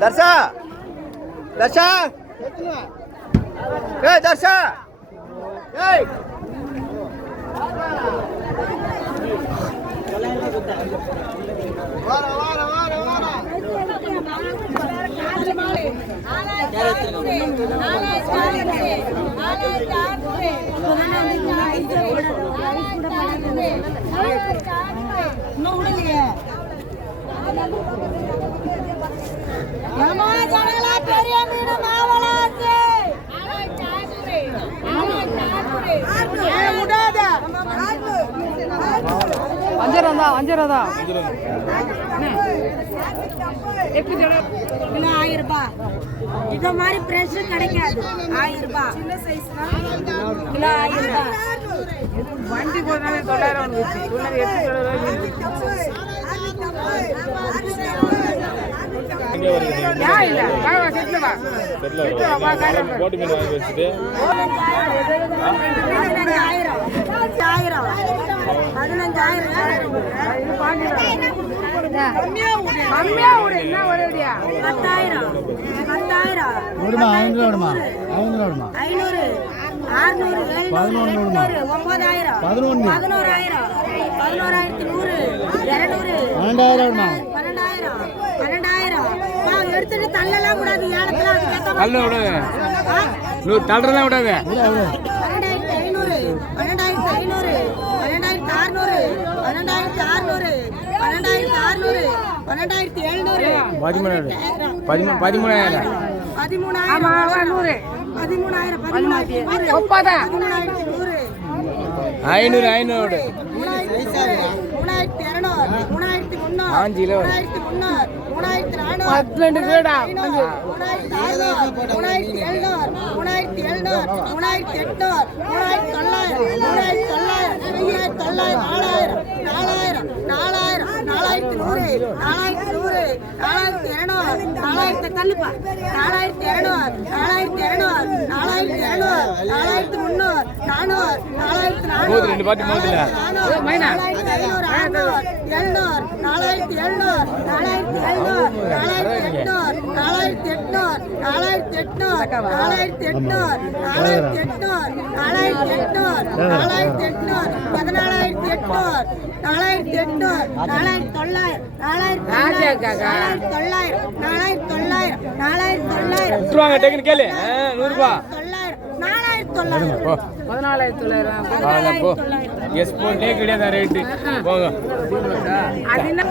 Darsa. Darsa. Hei Darsa. Hei. Halo, halo, வஞ்சிரம் தான் kilo ஆயிரம் ரூபாய் இத மாதிரி ஃப்ரெஷ் கிடைக்காது ஆயிரம் ரூபாய்? கிலோ ஆயிரம் ரூபாய் வண்டி போனாலே தொள்ளாயிரம் வந்துச்சு தொள்ளாயிரம் எட்டு தொள்ளாயிரம் போட்டு மீன் வாங்கி வச்சுட்டு விடுமா ஐநூறு விடுமா ஐநூறு விடுமா ஐநூறு ஆறுநூறு ஒன்பதாயிரம். பதினோராயிரம். பதினோராயிரத்தி நூறு இருநூறு பன்னெண்டாயிரம் பன்னெண்டாயிரம் பன்னெண்டாயிரம். எடுத்துட்டு தள்ளலாம் கூடாது ஏலத்துல அதுக்கேத்த மாதிரி. தள்ள விடாத ஆ? நூறு தள்ளுறலாம் விடாத. பன்னெண்டாயிரத்தி ஐநூறு பன்னெண்டாயிரத்தி ஐநூறு பன்னெண்டாயிரத்தி அறுநூறு பன்னெண்டாயிரத்தி அறுநூறு பன்னெண்டாயிரத்தி அறுநூறு பன்னெண்டாயிரத்தி எழுநூறு. பதிமூணாயிரம். பதிமூணு பதிமூணாயிரம். பதிமூணாயிரம். ஆமா ஆமா நூறு. பதிமூணாயிரம் பதிமூணாயிரத்தி நூறு முப்பதா பதிமூணாயிரத்தி நூறு. ஐநூறு ஐநூறு. மூணாயிரத்தி இரநூறு மூணாயிரத்தி கிலோ. மூணாயிரத்தி நானூறு பன்னெண்டு கிலோடா மூணாயிரத்தி அறுநூறு மூணாயிரத்தி எழுநூறு மூணாயிரத்தி எழுநூறு மூணாயிரத்தி எட்நூறு மூணாயிரத்தி தொள்ளாயிரம் மூணாயிரத்தி தொள்ளாயிரம் ஐயாயிரத்தி தொள்ளாயிரம் நாலாயிரம் நாலாயிரம் நாலாயிரம் நாலாயிரத்தி நூறு நாலாயிரத்தி நாலாயிரத்தி தள்ளுப்பா நாலாயிரத்தி இரநூறு நாலாயிரத்தி இரநூறு நாலாயிரத்தி இரநூறு நாலாயிரத்தி முந்நூறு நானூறு நாலாயிரத்தி நானூறு ரெண்டு பாட்டு போகுதுல்ல? நானூறு, நாலாயிரத்தி ஐநூறு அறுநூறு எழுநூறு நாலாயிரத்தி எழுநூறு நாலாயிரத்தி எழுநூறு நாலாயிரத்தி எட்நூறு நாலாயிரத்தி எட்நூறு நாலாயிரத்தி எட்நூறு நாலாயிரத்தி எட்நூறு நாலாயிரத்தி எட்நூறு நாலாயிரத்தி எட்நூறு நாலாயிரத்தி எட்நூறு எட்நூறு நாலாயிரத்தி எட்நூறு நாலாயிரத்தி தொள்ளாயிரம் நாலாயிரத்தி. நாலாயிரத்தி தொள்ளாயிரம் நாலாயிரத்தி தொள்ளாயிரம் நாலாயிரத்தி தொள்ளாயிரம் விட்டுருவாங்க கேளு தொள்ளாயிரம் தொள்ளாயிரம் பதினாலாயிரத்தி தொள்ளாயிரம் எஸ்போர்ட்லேயே கிடையாது ரேட்டு போங்க அது என்ன